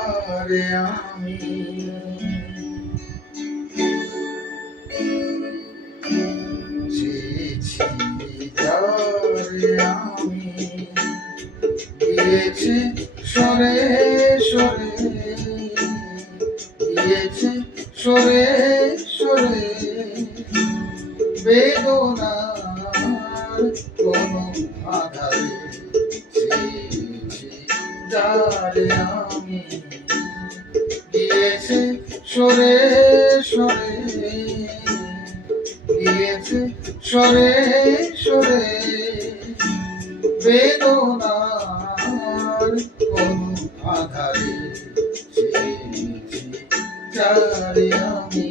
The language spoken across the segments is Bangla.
যারে আমি চেয়েছি, যারে আমি গিয়েছে সরে সরে, গিয়েছে সরে সরে, বেদনার কোনো আধারে চেয়েছি, যারে আমি গিয়েছে সরে সরে, গিয়েছে সরে সরে, বেদনার কোনো আধারে চেয়েছি, যারে আমি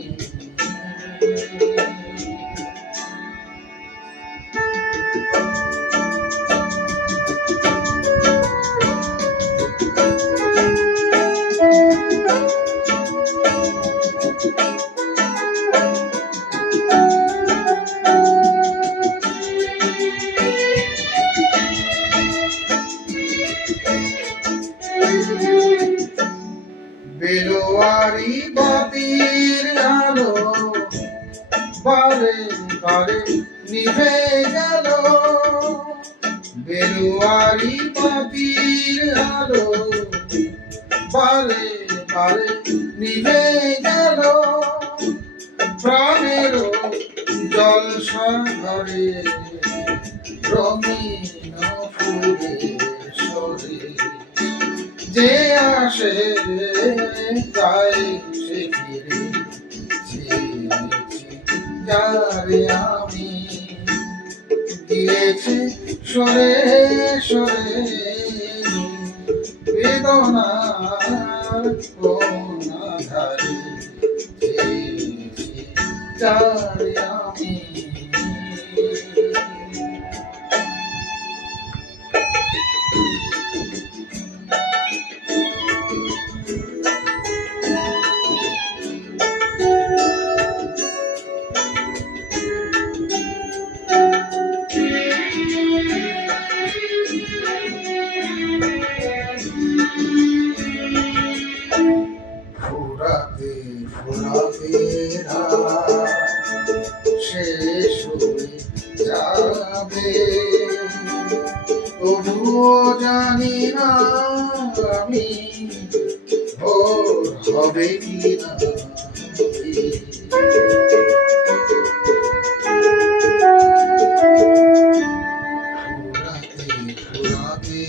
বেলোয়ারি বাতির আলো বারে বারে নিভে গেল, বেলোয়ারি বাতির আলো বারে বারে নিভে গেল, প্রাণের জলসাঘরে রঙিন ফুলের সরে, যে আসে যায় সে ফিরে, চেয়েছি, যারে আমি গিয়েছে সরে সরে, বেদনার কোন আধারে চেয়েছি, যারে আমি ফুরাতে ফুরাতে শেষ হয়ে যাবে, তবুও জানি না আমি ভোর হবে কিনা, ফুরাতে ফুরাতে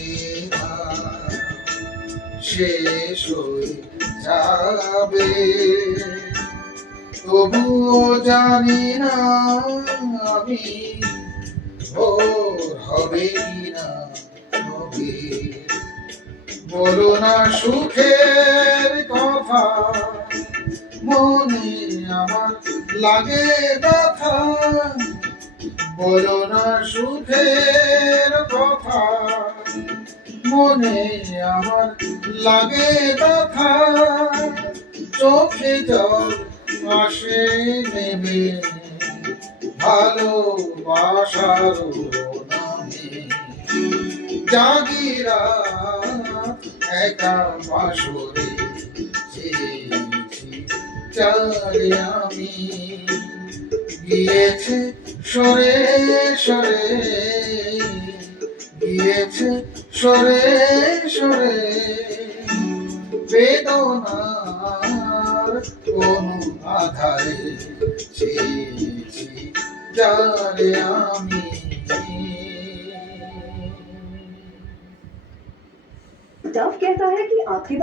শেষ হয়ে যাবে, তবুও জানি না আমি ভোর হবে কিনা হবে। বলো না সুখের কথা, মনে আমার লাগে ব্যথা, বলো না সুখের কথা, মনে আমার লাগে ব্যথা, চোখে জল আসে নেবে ভালোবাসার নামে, জাগিরা একা বাসরে চেয়েছি, যারে আমি গিয়েছে সরে সরে, গিয়েছে সরে সরে, বেদনার কোন আধারে চেয়েছি, যারে আমি। डव कहता है कि आखिरी